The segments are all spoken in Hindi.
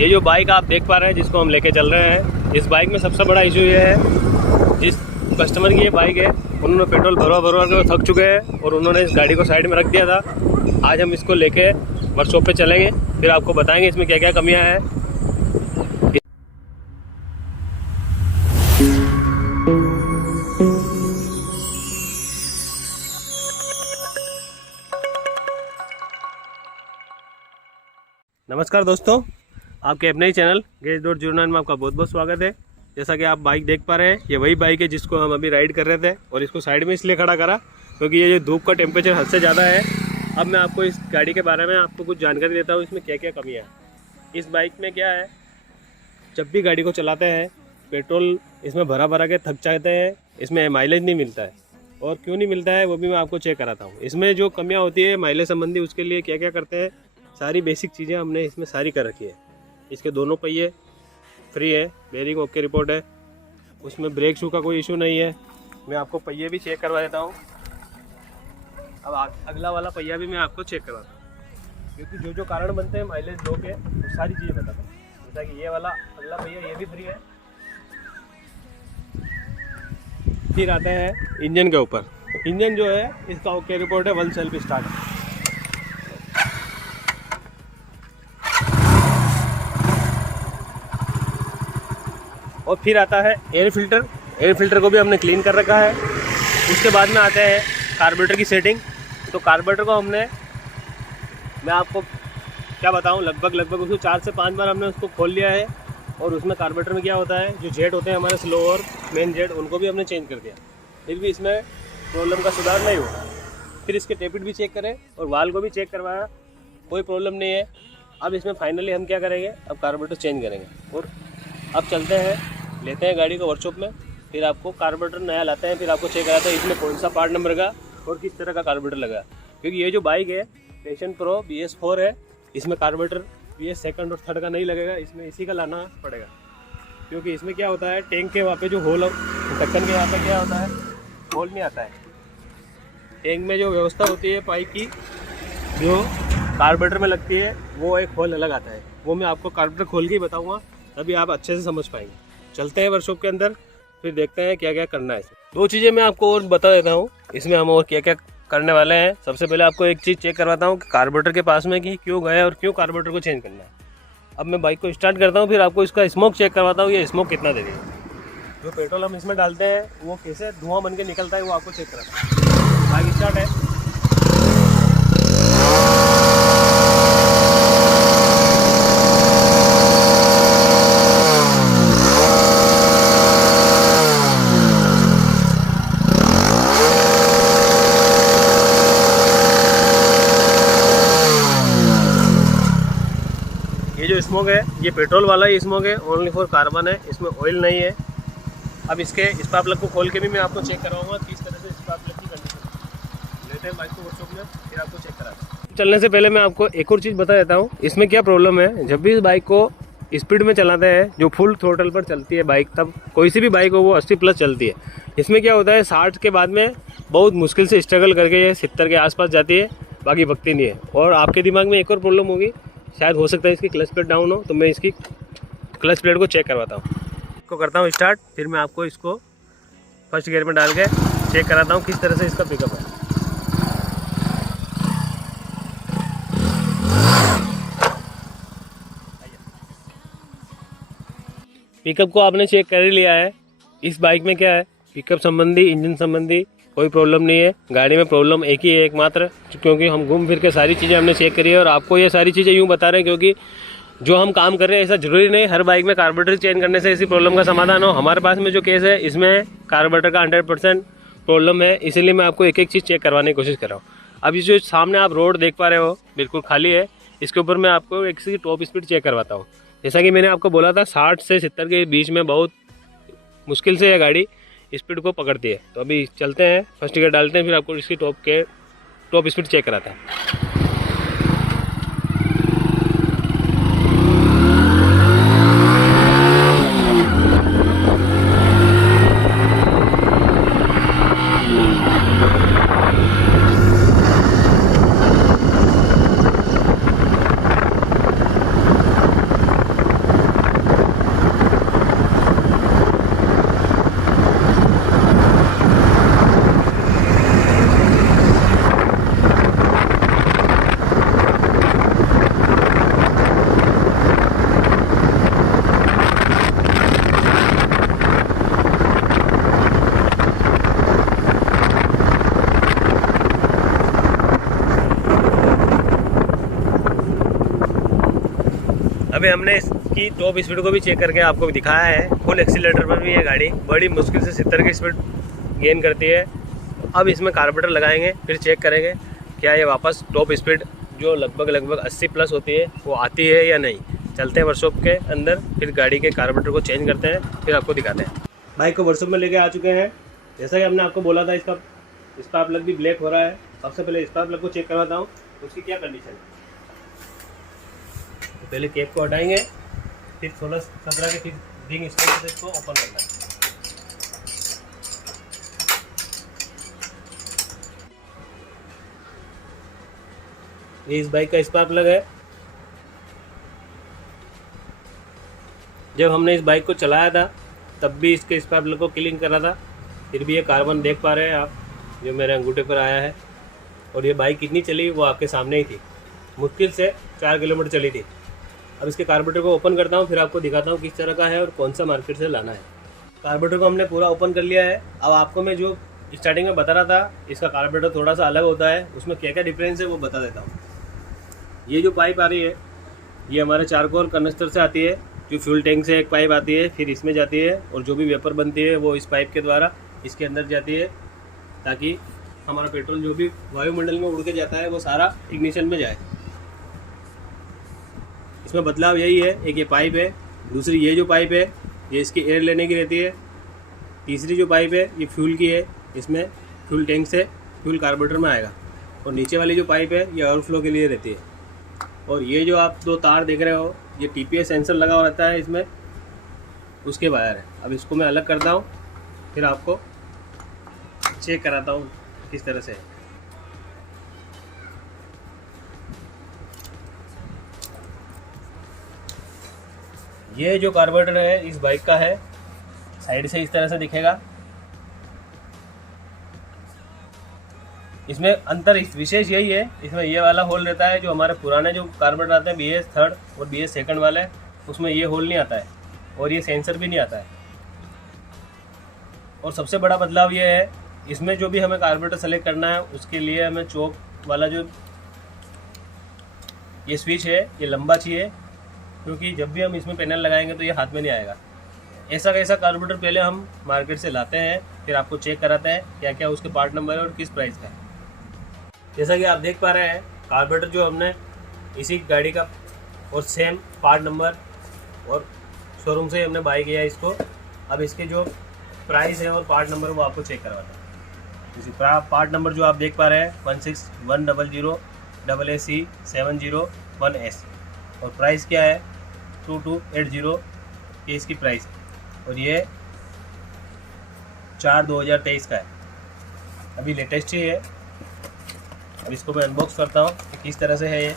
ये जो बाइक आप देख पा रहे हैं जिसको हम लेके चल रहे हैं, इस बाइक में सबसे बड़ा इशू ये है, जिस कस्टमर की ये बाइक है उन्होंने पेट्रोल भरवा के थक चुके हैं और उन्होंने इस गाड़ी को साइड में रख दिया था। आज हम इसको लेके वर्कशॉप पे चलेंगे, फिर आपको बताएंगे इसमें क्या क्या कमियां हैं। नमस्कार दोस्तों, आपके अपने ही चैनल Garage.09 में आपका बहुत बहुत स्वागत है। जैसा कि आप बाइक देख पा रहे हैं, ये वही बाइक है जिसको हम अभी राइड कर रहे थे और इसको साइड में इसलिए खड़ा करा क्योंकि ये जो धूप का टेम्परेचर हद से ज़्यादा है। अब मैं आपको इस गाड़ी के बारे में आपको कुछ जानकारी देता हूँ, इसमें क्या क्या कमियाँ हैं। इस बाइक में क्या है, जब भी गाड़ी को चलाते हैं पेट्रोल इसमें भरा के थक जाते हैं, इसमें माइलेज नहीं मिलता है। और क्यों नहीं मिलता है वो भी मैं आपको चेक कराता हूँ। इसमें जो कमियाँ होती है माइलेज संबंधी, उसके लिए क्या क्या करते हैं, सारी बेसिक चीज़ें हमने इसमें सारी कर रखी है। इसके दोनों पहिए फ्री है, बेरिंग ओके रिपोर्ट है, उसमें ब्रेक शू का कोई इशू नहीं है। मैं आपको पहिए भी चेक करवा देता हूँ। अब अगला वाला पहिया भी मैं आपको चेक करवाता हूँ, क्योंकि जो कारण बनते हैं माइलेज लो के, वो सारी चीज़ें बताता हूँ। जैसा कि ये वाला अगला पहिया ये भी फ्री है। फिर आते हैं इंजन के ऊपर। इंजन जो है इसका ओके रिपोर्ट है, 1 सेल्फ स्टार्ट है। और फिर आता है एयर फिल्टर। एयर फिल्टर को भी हमने क्लीन कर रखा है। उसके बाद में आते हैं कार्बोरेटर की सेटिंग। तो कार्बोरेटर को मैं आपको क्या बताऊं, लगभग उसको 4 से 5 बार हमने उसको खोल लिया है। और उसमें कार्बोरेटर में क्या होता है, जो जेट होते हैं हमारे स्लो और मेन जेट, उनको भी हमने चेंज कर दिया। फिर भी इसमें प्रॉब्लम का सुधार नहीं हुआ। फिर इसके टेपिट भी चेक करें और वाल को भी चेक करवाया, कोई प्रॉब्लम नहीं है। अब इसमें फाइनली हम क्या करेंगे, अब कार्बोरेटर चेंज करेंगे। और अब चलते हैं, लेते हैं गाड़ी को वर्कशॉप में, फिर आपको कार्बोरेटर नया लाते हैं, फिर आपको चेक कराते हैं इसमें कौन सा पार्ट नंबर का और किस तरह का कार्बोरेटर लगा। क्योंकि ये जो बाइक है पैशन प्रो BS4 है, इसमें कार्बोरेटर BS सेकंड और थर्ड का नहीं लगेगा, इसमें इसी का लाना पड़ेगा। क्योंकि इसमें क्या होता है, टैंक के वहाँ पे जो होल, ढक्कन के यहाँ पे क्या होता है, होल नहीं आता है। टैंक में जो व्यवस्था होती है पाइप की, जो कार्बोरेटर में लगती है, वो एक होल अलग आता है। वो मैं आपको कार्बोरेटर खोल के ही बताऊँगा, तभी आप अच्छे से समझ पाएंगे। चलते हैं वर्कशॉप के अंदर, फिर देखते हैं क्या क्या करना है। 2 चीज़ें मैं आपको और बता देता हूँ इसमें हम और क्या क्या करने वाले हैं। सबसे पहले आपको एक चीज़ चेक करवाता हूँ कि कार्बोरेटर के पास में कि क्यों गया और क्यों कार्बोरेटर को चेंज करना है। अब मैं बाइक को स्टार्ट करता हूँ, फिर आपको इसका स्मोक चेक करवाता हूँ, ये स्मोक कितना दे रही है। जो पेट्रोल हम इसमें डालते हैं वो कैसे धुआं बन के निकलता है, वो आपको चेक कराता हूँ। बाइक स्टार्ट है। ये जो स्मोक है ये पेट्रोल वाला ही स्मोक है, ओनली फॉर कार्बन है, इसमें ऑयल नहीं है। अब इसके स्पार्क प्लग को खोल के भी मैं आपको चेक करवाऊंगा किस तरह से स्पार्क प्लग की कंडीशन। लेते हैं बाइक को वर्कशॉप में, फिर आपको चेक कराते हैं। चलने से पहले मैं आपको एक और चीज़ बता देता हूँ, इसमें क्या प्रॉब्लम है। जब भी इस बाइक को स्पीड में चलाते हैं, जो फुल थ्रोटल पर चलती है बाइक, तब कोई सी भी बाइक हो वो 80+ चलती है। इसमें क्या होता है, 60 के बाद में बहुत मुश्किल से स्ट्रगल करके ये 70 के आसपास जाती है, बाकी भगती नहीं है। और आपके दिमाग में एक और प्रॉब्लम होगी, शायद हो सकता है इसकी क्लच प्लेट डाउन हो, तो मैं इसकी क्लच प्लेट को चेक करवाता हूँ। इसको करता हूँ स्टार्ट, फिर मैं आपको इसको फर्स्ट गियर में डाल के चेक कराता हूँ किस तरह से इसका पिकअप है। पिकअप को आपने चेक कर ही लिया है। इस बाइक में क्या है, पिकअप संबंधी, इंजन संबंधी कोई प्रॉब्लम नहीं है। गाड़ी में प्रॉब्लम एक ही है, एकमात्र, क्योंकि हम घूम फिर के सारी चीज़ें हमने चेक करी है और आपको ये सारी चीज़ें यूँ बता रहे हैं क्योंकि जो हम काम कर रहे हैं ऐसा जरूरी नहीं हर बाइक में कार्बोरेटर चेंज करने से इसी प्रॉब्लम का समाधान हो। हमारे पास में जो केस है इसमें कार्बोरेटर का 100% प्रॉब्लम है, इसीलिए मैं आपको एक एक चीज़ चेक करवाने की कोशिश कर रहा हूँ। अब ये जो सामने आप रोड देख पा रहे हो बिल्कुल खाली है, इसके ऊपर मैं आपको एक सी टॉप स्पीड चेक करवाता हूँ। जैसा कि मैंने आपको बोला था 60 से 70 के बीच में बहुत मुश्किल से यह गाड़ी स्पीड को पकड़ती है। तो अभी चलते हैं, फर्स्ट गियर डालते हैं, फिर आपको इसकी टॉप स्पीड चेक कराता है। अभी हमने इसकी टॉप स्पीड को भी चेक करके आपको दिखाया है। फुल एक्सीलरेटर पर भी ये गाड़ी बड़ी मुश्किल से 70 की स्पीड गेन करती है। अब इसमें कार्बोरेटर लगाएंगे, फिर चेक करेंगे क्या ये वापस टॉप स्पीड जो लगभग 80 प्लस होती है वो आती है या नहीं। चलते हैं वर्कशॉप के अंदर, फिर गाड़ी के कार्बोरेटर को चेंज करते हैं, फिर आपको दिखाते हैं। बाइक को वर्कशॉप में लेके आ चुके हैं। जैसा कि हमने आपको बोला था, इसका स्पार्क प्लग भी ब्लैक हो रहा है। सबसे पहले स्पार्क प्लग को चेक करवाता हूँ उसकी क्या कंडीशन है। तो पहले केप को हटाएंगे, फिर 16-17 के फिर रिंग स्क्रू से इसको ओपन करना है। ये इस बाइक का स्पार्क प्लग है। जब हमने इस बाइक को चलाया था तब भी इसके स्पार्क प्लग को क्लीन कर रहा था, फिर भी ये कार्बन देख पा रहे हैं आप, जो मेरे अंगूठे पर आया है। और ये बाइक कितनी चली वो आपके सामने ही थी, मुश्किल से 4 किलोमीटर चली थी। अब इसके कार्बोरेटर को ओपन करता हूँ, फिर आपको दिखाता हूँ किस तरह का है और कौन सा मार्केट से लाना है। कार्बोरेटर को हमने पूरा ओपन कर लिया है। अब आपको मैं जो स्टार्टिंग में बता रहा था, इसका कार्बोरेटर थोड़ा सा अलग होता है, उसमें क्या क्या डिफरेंस है वो बता देता हूँ। ये जो पाइप आ रही है ये हमारे चारकोल कनस्तर से आती है, जो फ्यूल टैंक से एक पाइप आती है, फिर इसमें जाती है और जो भी वेपर बनती है वो इस पाइप के द्वारा इसके अंदर जाती है, ताकि हमारा पेट्रोल जो भी वायुमंडल में उड़ के जाता है वो सारा इग्निशन में जाए। इसमें बदलाव यही है, एक ये पाइप है, दूसरी ये जो पाइप है ये इसकी एयर लेने की रहती है, तीसरी जो पाइप है ये फ्यूल की है, इसमें फ्यूल टैंक से फ्यूल कार्बोरेटर में आएगा, और नीचे वाली जो पाइप है ये ओवरफ्लो के लिए रहती है। और ये जो आप 2 तार देख रहे हो ये TPS सेंसर लगा हुआ रहता है इसमें, उसके वायर है। अब इसको मैं अलग करता हूँ, फिर आपको चेक कराता हूँ किस तरह से है। ये जो कार्बोरेटर है इस बाइक का है, साइड से इस तरह से दिखेगा। इसमें अंतर विशेष यही है, इसमें ये वाला होल रहता है। जो हमारे पुराने जो कार्बोरेटर आते हैं BS 3 और BS 2 वाले, उसमें ये होल नहीं आता है और ये सेंसर भी नहीं आता है। और सबसे बड़ा बदलाव ये है, इसमें जो भी हमें कार्बोरेटर सेलेक्ट करना है उसके लिए हमें चौक वाला जो ये स्विच है ये लंबा चाहिए, क्योंकि जब भी हम इसमें पैनल लगाएंगे तो ये हाथ में नहीं आएगा। ऐसा कैसा कार्बोरेटर पहले हम मार्केट से लाते हैं, फिर आपको चेक कराते हैं क्या क्या उसके पार्ट नंबर है और किस प्राइस का है। जैसा कि आप देख पा रहे हैं कार्बोरेटर जो हमने इसी गाड़ी का और सेम पार्ट नंबर और शोरूम से हमने बाई किया इसको। अब इसके जो प्राइस है और पार्ट नंबर वो आपको चेक करवाता है। इसी पार्ट नंबर जो आप देख पा रहे हैं 16100 AAC 701S, और प्राइस क्या है 2280 ये इसकी प्राइस है, और ये 4/2023 का है, अभी लेटेस्ट ही है। अब इसको मैं अनबॉक्स करता हूँ कि किस तरह से है ये।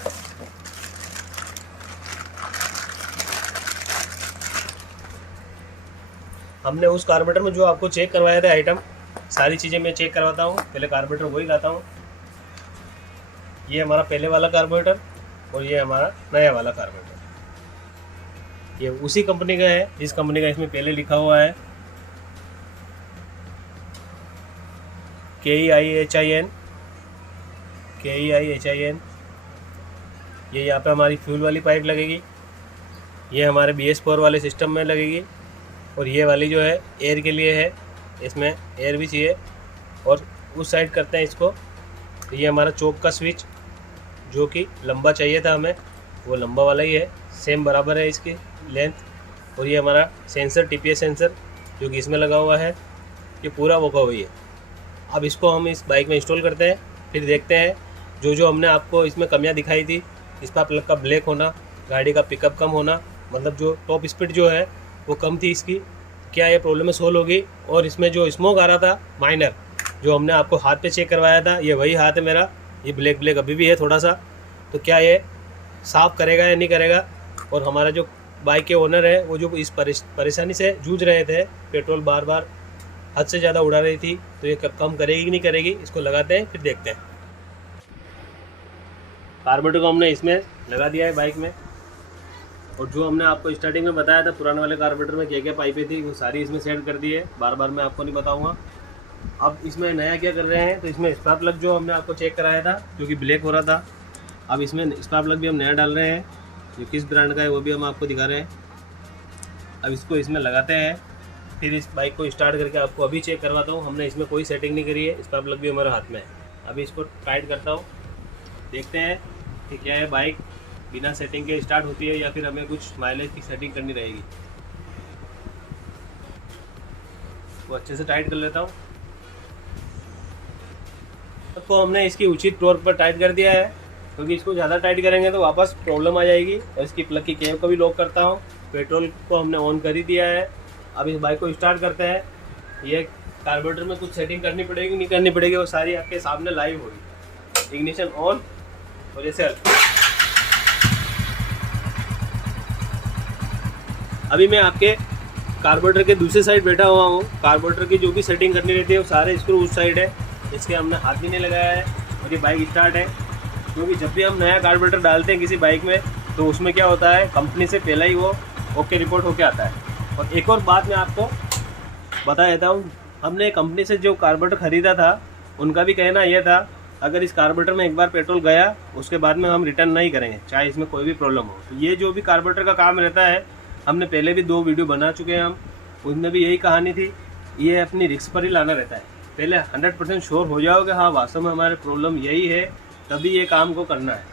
हमने उस कार्बोरेटर में जो आपको चेक करवाया था आइटम, सारी चीज़ें मैं चेक करवाता हूँ। पहले कार्बोरेटर वही लाता हूँ। ये हमारा पहले वाला कार्बोरेटर और ये हमारा नया वाला कार्बोरेटर। ये उसी कंपनी का है जिस कंपनी का इसमें पहले लिखा हुआ है KEIHIN। ये यहाँ पे हमारी फ्यूल वाली पाइप लगेगी, ये हमारे BS 4 वाले सिस्टम में लगेगी, और ये वाली जो है एयर के लिए है, इसमें एयर भी चाहिए। और उस साइड करते हैं इसको, तो ये हमारा चौक का स्विच जो कि लंबा चाहिए था हमें, वो लंबा वाला ही है, सेम बराबर है इसकी लेंथ। और ये हमारा सेंसर TPS सेंसर जो कि इसमें लगा हुआ है, ये पूरा वोका हुई है। अब इसको हम इस बाइक में इंस्टॉल करते हैं, फिर देखते हैं जो हमने आपको इसमें कमियां दिखाई थी, इसका प्लग का ब्लैक होना, गाड़ी का पिकअप कम होना, मतलब जो टॉप स्पीड जो है वो कम थी इसकी, क्या ये प्रॉब्लम सोल्व होगी। और इसमें जो स्मोक आ रहा था माइनर, जो हमने आपको हाथ पे चेक करवाया था, ये वही हाथ है मेरा, ये ब्लैक अभी भी है थोड़ा सा, तो क्या ये साफ़ करेगा या नहीं करेगा। और हमारा जो बाइक के ओनर है वो जो इस परेशानी से जूझ रहे थे, पेट्रोल बार बार हद से ज़्यादा उड़ा रही थी, तो ये कम करेगी कि नहीं करेगी, इसको लगाते हैं फिर देखते हैं। कार्बोरेटर को हमने इसमें लगा दिया है बाइक में, और जो हमने आपको स्टार्टिंग में बताया था पुराने वाले कार्बोरेटर में क्या क्या पाइपें थी वो सारी इसमें सेट कर दी है, बार बार मैं आपको नहीं बताऊंगा। अब इसमें नया क्या कर रहे हैं, तो इसमें स्पार्क प्लग जो हमने आपको चेक कराया था जो कि ब्लैक हो रहा था, अब इसमें स्पार्क प्लग भी हम नया डाल रहे हैं। जो किस ब्रांड का है वो भी हम आपको दिखा रहे हैं। अब इसको इसमें लगाते हैं, फिर इस बाइक को स्टार्ट करके आपको अभी चेक करवाता हूँ। हमने इसमें कोई सेटिंग नहीं करी है, स्पार्क प्लग भी हमारे हाथ में है। अभी इसको टाइट करता हूँ, देखते हैं कि क्या है बाइक बिना सेटिंग के स्टार्ट होती है या फिर हमें कुछ माइलेज की सेटिंग करनी रहेगी। वो अच्छे से टाइट कर लेता हूँ। तो हमने इसकी उचित टॉर्क पर टाइट कर दिया है, क्योंकि इसको ज़्यादा टाइट करेंगे तो वापस प्रॉब्लम आ जाएगी। और इसकी प्लग की केब को भी लॉक करता हूँ। पेट्रोल को हमने ऑन कर ही दिया है। अब इस बाइक को स्टार्ट करते हैं। ये कार्बोरेटर में कुछ सेटिंग करनी पड़ेगी नहीं करनी पड़ेगी, वो सारी आपके सामने लाइव होगी। इग्निशन ऑन और जैसे अभी मैं आपके कार्बोरेटर के दूसरी साइड बैठा हुआ हूँ। कार्बोरेटर की जो भी सेटिंग करनी रहती है वो सारे स्क्रू उस साइड है, इसके हमने हाथ भी नहीं लगाया है और ये बाइक स्टार्ट है। क्योंकि जब भी हम नया कार्बोरेटर डालते हैं किसी बाइक में तो उसमें क्या होता है, कंपनी से पहले ही वो ओके रिपोर्ट होके आता है। और एक और बात मैं आपको बता देता हूँ, हमने कंपनी से जो कार्बोरेटर ख़रीदा था उनका भी कहना यह था, अगर इस कार्बोरेटर में एक बार पेट्रोल गया उसके बाद में हम रिटर्न नहीं करेंगे, चाहे इसमें कोई भी प्रॉब्लम हो। तो ये जो भी कार्बोरेटर का काम रहता है, हमने पहले भी 2 वीडियो बना चुके हैं हम, उनमें भी यही कहानी थी। ये अपनी रिस्क पर ही लाना रहता है। पहले 100% श्योर हो जाओगे हाँ वास्तव में हमारे प्रॉब्लम यही है, तभी ये काम को करना है।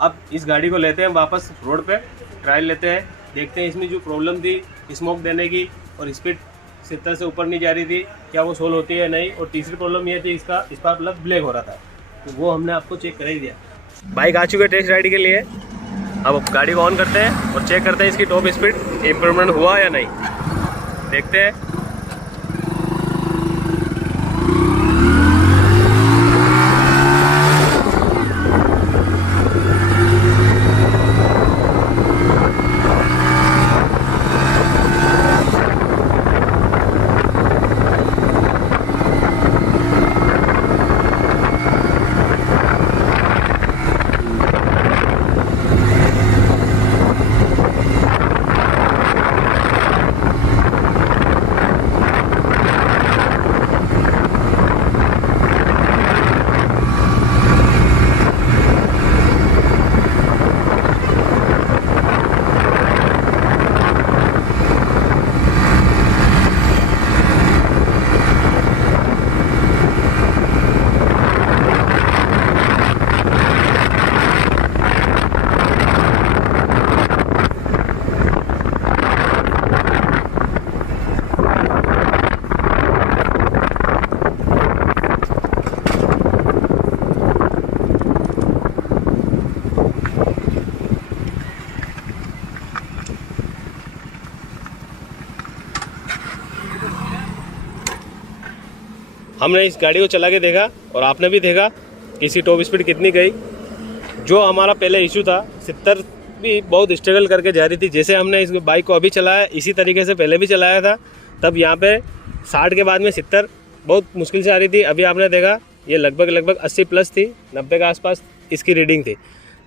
अब इस गाड़ी को लेते हैं वापस रोड पे, ट्रायल लेते हैं, देखते हैं इसमें जो प्रॉब्लम थी स्मोक देने की और स्पीड 70 से ऊपर नहीं जा रही थी, क्या वो सोल्व होती है नहीं। और तीसरी प्रॉब्लम ये थी, इसका स्पार्क प्लग ब्लैक हो रहा था, तो वो हमने आपको चेक कर ही दिया। बाइक आ चुके टेस्ट राइड के लिए। अब गाड़ी को ऑन करते हैं और चेक करते हैं इसकी टॉप स्पीड इम्प्रूवमेंट हुआ या नहीं, देखते हैं। हमने इस गाड़ी को चला के देखा और आपने भी देखा कि इसकी टॉप स्पीड कितनी गई। जो हमारा पहले इशू था, 70 भी बहुत स्ट्रगल करके जा रही थी। जैसे हमने इस बाइक को अभी चलाया इसी तरीके से पहले भी चलाया था, तब यहाँ पे 60 के बाद में 70 बहुत मुश्किल से आ रही थी। अभी आपने देखा ये लगभग 80 प्लस थी, 90 के आसपास इसकी रीडिंग थी।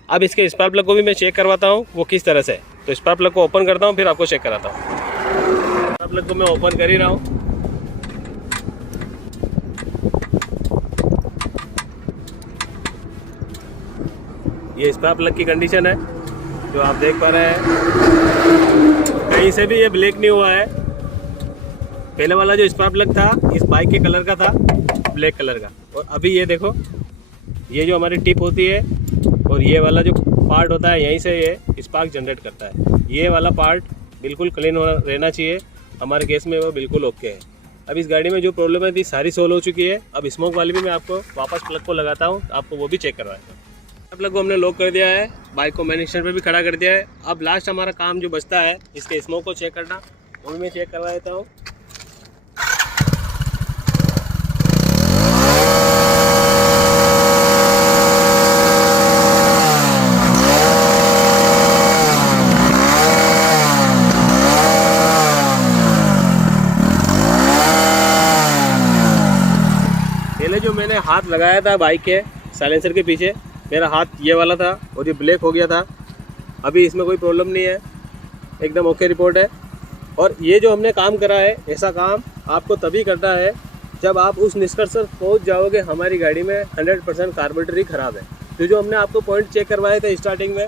अब इसके स्पार्क प्लग को भी मैं चेक करवाता हूँ वो किस तरह से। तो स्पार्क प्लग को ओपन करता हूँ फिर आपको चेक कराता हूँ। स्पार्क प्लग को मैं ओपन कर ही रहा हूँ। ये स्पार्क प्लग की कंडीशन है जो आप देख पा रहे हैं, कहीं से भी ये ब्लैक नहीं हुआ है। पहले वाला जो स्पार्क प्लग था इस बाइक के कलर का था, ब्लैक कलर का। और अभी ये देखो, ये जो हमारी टिप होती है और ये वाला जो पार्ट होता है यहीं से ये स्पार्क जनरेट करता है। ये वाला पार्ट बिल्कुल क्लीन रहना चाहिए, हमारे केस में वो बिल्कुल ओके है। अब इस गाड़ी में जो प्रॉब्लम थी सारी सोल्व हो चुकी है। अब स्मोक वाली भी मैं आपको वापस प्लग को लगाता हूँ, आपको वो भी चेक करवाता हूँ। प्लग को हमने लॉक कर दिया है, बाइक को मैंने स्टैंड पे भी खड़ा कर दिया है। अब लास्ट हमारा काम जो बचता है इसके स्मोक को चेक करना, वो भी मैं चेक करवा देता हूँ। पहले जो मैंने हाथ लगाया था बाइक के साइलेंसर के पीछे, मेरा हाथ ये वाला था और ये ब्लैक हो गया था। अभी इसमें कोई प्रॉब्लम नहीं है, एकदम ओके रिपोर्ट है। और ये जो हमने काम करा है, ऐसा काम आपको तभी करना है जब आप उस निष्कर्ष पर पहुँच जाओगे हमारी गाड़ी में 100% कार्बोरेटर ही ख़राब है। तो जो हमने आपको पॉइंट चेक करवाए थे स्टार्टिंग में,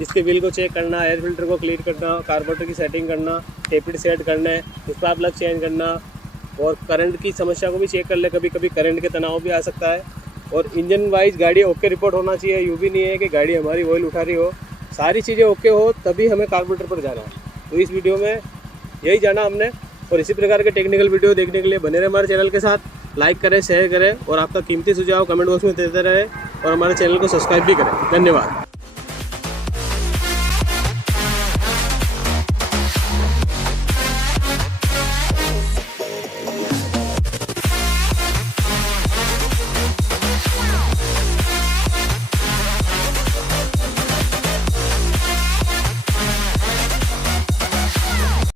इसके व्हील को चेक करना, एयर फिल्टर को क्लीन करना, कार्बोरेटर की सेटिंग करना, टेपिड सेट करना है, स्पार्क प्लग चेंज करना और करंट की समस्या को भी चेक कर ले, कभी कभी करंट के तनाव भी आ सकता है। और इंजन वाइज गाड़ी ओके रिपोर्ट होना चाहिए, यूँ भी नहीं है कि गाड़ी हमारी ऑयल उठा रही हो। सारी चीज़ें ओके हो तभी हमें कार्बोरेटर पर जाना है। तो इस वीडियो में यही जाना हमने, और इसी प्रकार के टेक्निकल वीडियो देखने के लिए बने रहे हमारे चैनल के साथ। लाइक करें, शेयर करें और आपका कीमती सुझाव कमेंट बॉक्स में देते रहे और हमारे चैनल को सब्सक्राइब भी करें। धन्यवाद।